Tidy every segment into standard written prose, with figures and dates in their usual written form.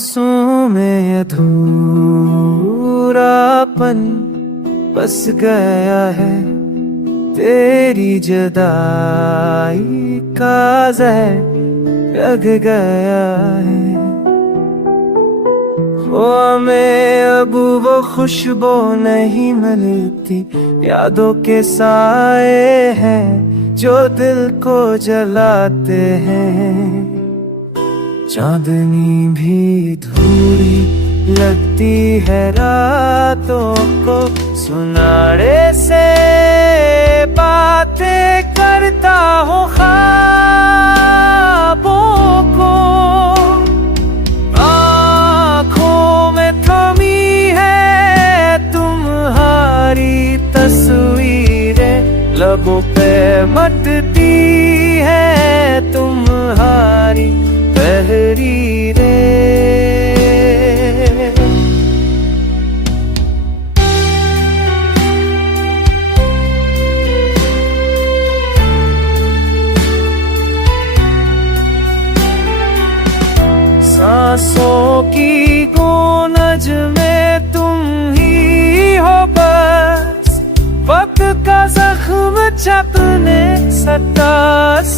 सांसों में अधूरापन बस गया है, तेरी जुदाई का जहर लग गया है। वो हमें अब वो खुशबू नहीं मिलती, यादों के साए हैं जो दिल को जलाते हैं। चांदनी भी धूरी लगती है रातों को, सुनारे से बातें करता हूँ ख्वाबों को। आँखों में थमी है तुम्हारी तस्वीरें, लबों पे मटती है तुम्हारी तहरीरें। सांसों की गूंज में तुम ही हो बस, वक्त का जख्म चपने सतासवता।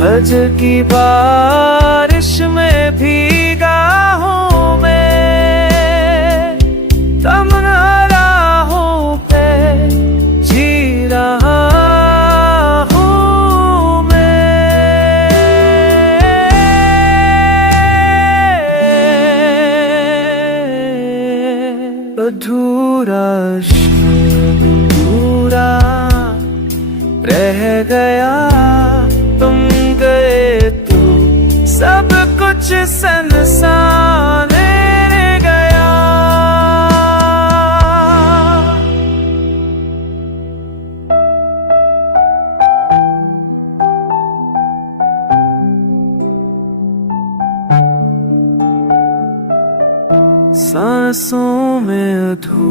हज की बारिश में भीगा हूँ मैं, तमन्ना राहों पे जी रहा हूँ मैं। अधूरा पूरा रह गया, तुम गए तो सब कुछ संसार गया। सांसों में अधूरापन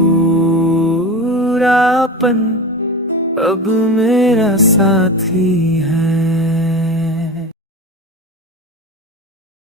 अब मेरा साथी है।